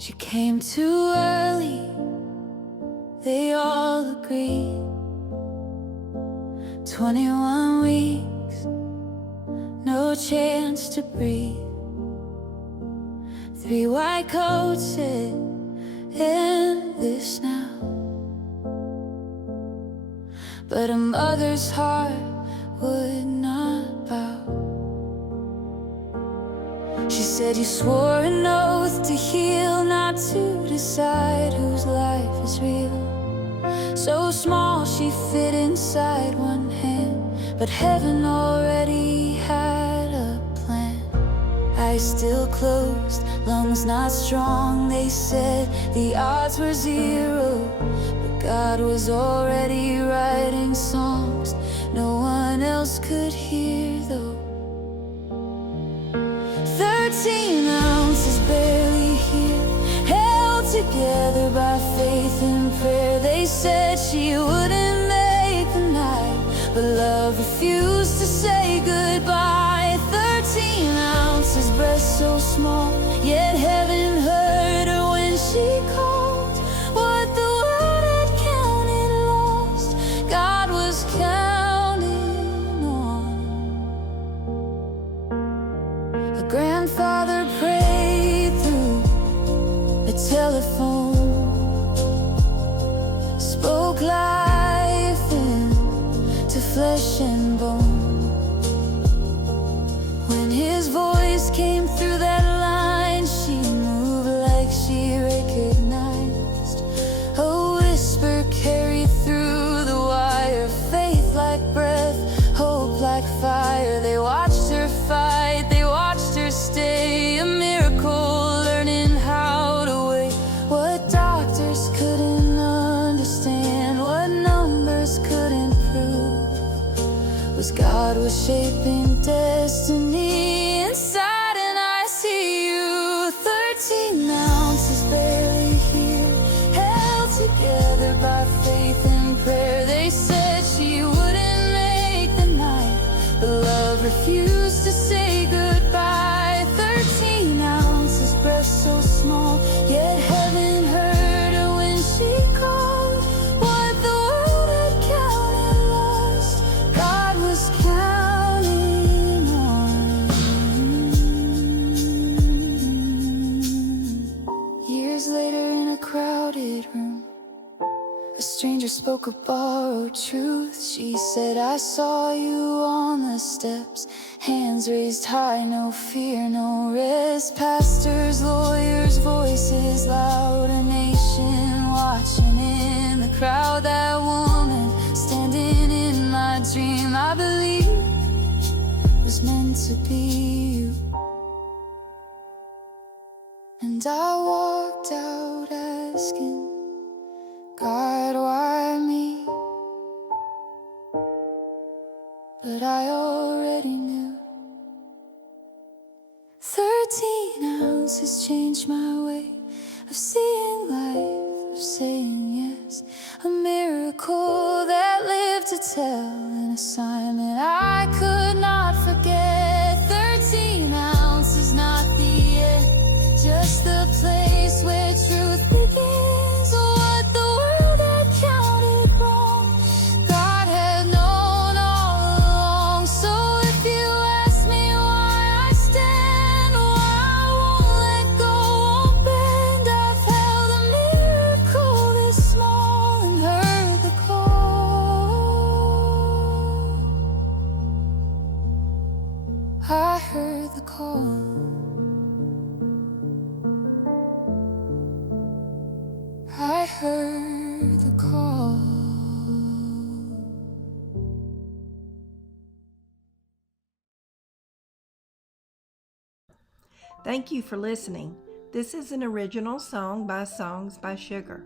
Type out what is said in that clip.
She came too early, they all agree. 21 weeks, no chance to breathe. 3 white coats sit in this now, but a mother's heart would not bow. She said you swore an oath to heal, not to decide whose life is real. So small she fit inside one hand, but heaven already had a plan. Eyes still closed, lungs not strong. They said the odds were 0, but God was already writing songs no one else could hear though. 13 ounces barely here, held together by faith and prayer. They said she wouldn't make the night, but love refused to say goodbye. 13 ounces, breast so small, yet heaven heard her when she called. What the world had counted lost, God was counting on. A grandfather prayed through a telephone, spoke life into flesh and bone. When his voice came through that line, she moved like she recognized. A whisper carried through the wire, faith like breath, hope like fire. They watched her fight, they watched her stay, a miracle, learning how to wait. What doctors couldn't understand, what numbers couldn't prove, was God was shaping destiny inside an ICU. 13 ounces barely here, held together by faith and prayer. They said she wouldn't make the night, but love refused to say goodbye. 13 ounces, breast so small, yet heaven heard her when she called. What the world had counted lost, God was counting on. Years later in a crowded room, a stranger spoke a borrowed truth. She said, I saw you on the steps, hands raised high, no fear, no rest. Pastors, lawyers, voices loud, a nation watching in the crowd. That woman standing in my dream, I believe was meant to be you. And I walked out asking, God, why me? But I already knew. 13 ounces changed my way of seeing life, of saying yes. A miracle that lived to tell, an assignment I could not forget. 13 ounces, not the end, just the place where truth begins. What the world had counted wrong, God had known all along. So if you ask me why I stand, why I won't let go, won't bend, I've held a miracle this small and heard the call. I heard the call. I heard the call. Thank you for listening. This is an original song by Songs by Sugar.